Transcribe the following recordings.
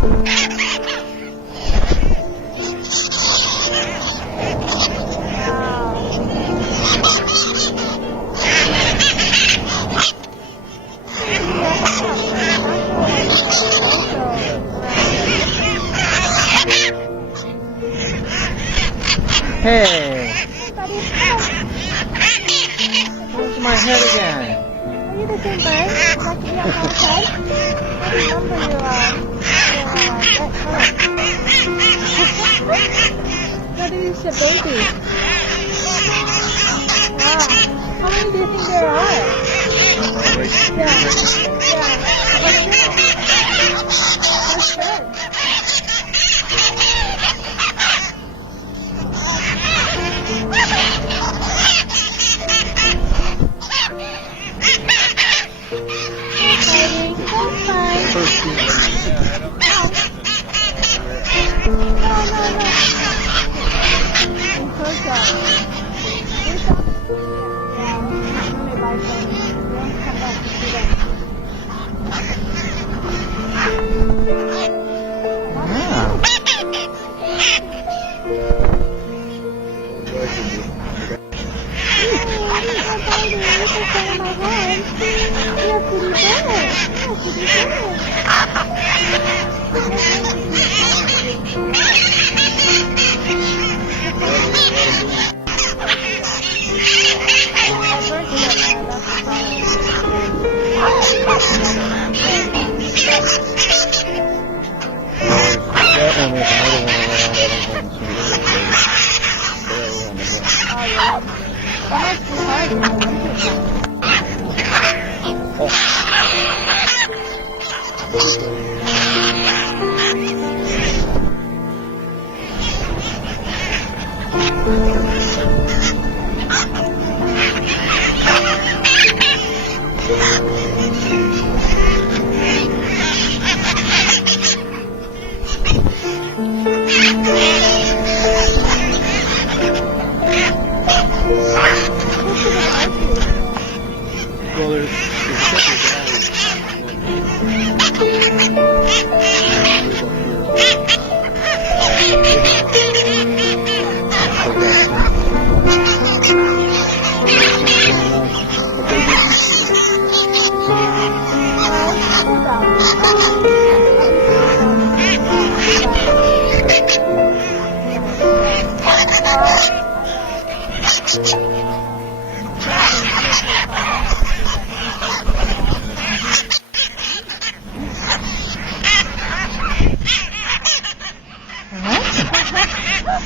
Hey! Where's my head again? Are you the same bird? Like you have one head? I remember you What do you say, baby? Wow. How many do you think there are? Yeah. That's good.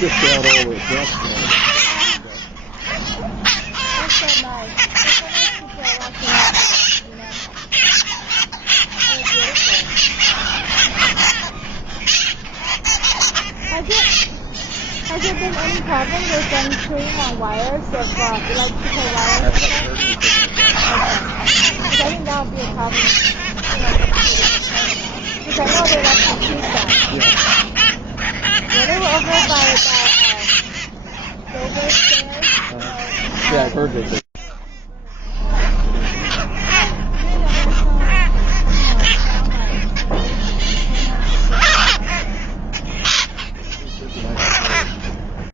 Just got all the dust on it. That's so nice. Has there been any problem with them chewing on wires of electrical wires? Because I think that would be a problem. Because I know they like to keep that. Yeah, they were over by Dover stairs. Yeah, I've heard this.